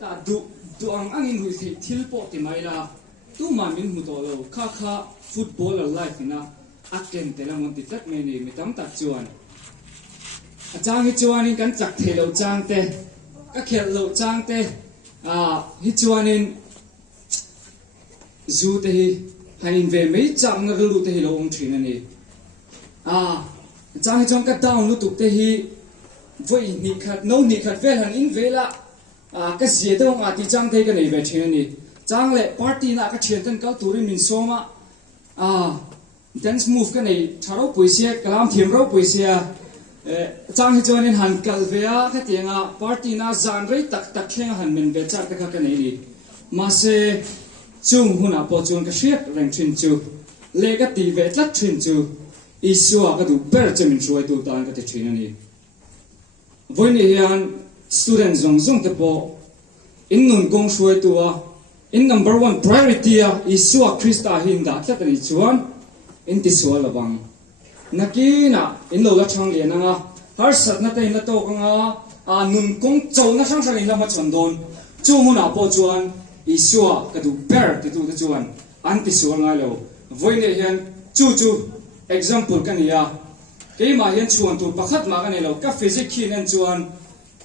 ta du ang in hui thei thil po ti mai la tu ma min hu to lo kha football life ina aken te la mon ti tlak me ni mi tam tak chuan achang hi chuan in kan chak thei lo chang te ka khel lo chang te hi chuan in zu te hi hanin ve mei chang na lu te hi lo ong thin ani chang hi chong ka down lu tuk te hi voi ni khat vel han in vela ka zia de nga ti chang te ka nei ve thin ani chang le party na ka thian tan kal turin min soma dance move ka nei tharo puisia kalam thiam ro puisia chang hi chuan in han kal vea ka tianga party na zan rei tak thleng han min be chak ka nei ni ma se chung huna po chuan ka hriat reng thin chu le ka ti ve tlat thin chu isua ka du ber chemin ruai tu tan ka ti thin ani voi ni hian student zong te po in nun gong ruai tu in number 1 priority isua Krista hin da tlat ani chuan in ti sual lawang nakina in lo la thang le na har sat na te na to ka nun kong chau na sang sang in lama chandon chu mu na po chuan isua ka du ber ti tu chuan an ti sual ngai lo voi ne hian chu example kan ya ke ma hian chuan tu pakhat ma kan lo ka physics khin an chuan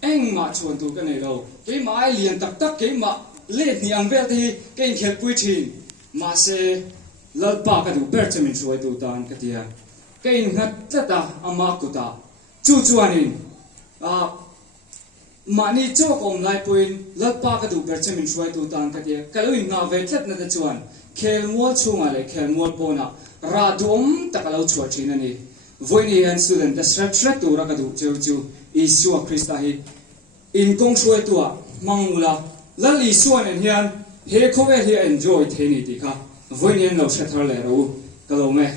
eng ma chuan tu kan lo ke ma ai lian tak ke ma le ni ang vel ti ke khel pui thin ma se lalpa ka du ber chemin ruai tu tan ka tia ke in ngat tlata ama kuta chuanin mani chok om lai point lalpa ka du ber chemin ruai tu tan ka tia kaloin nga ve tlat na ta chuan khel mual chunga le khel mual pona ra dum takalo chua thin ani voini an student the strat tu ra ka du chu isua Krista hi in kong ruai tu mangula lali suan en hian he khowe hi enjoy theni ti kha voini an lo thar le ro kalo me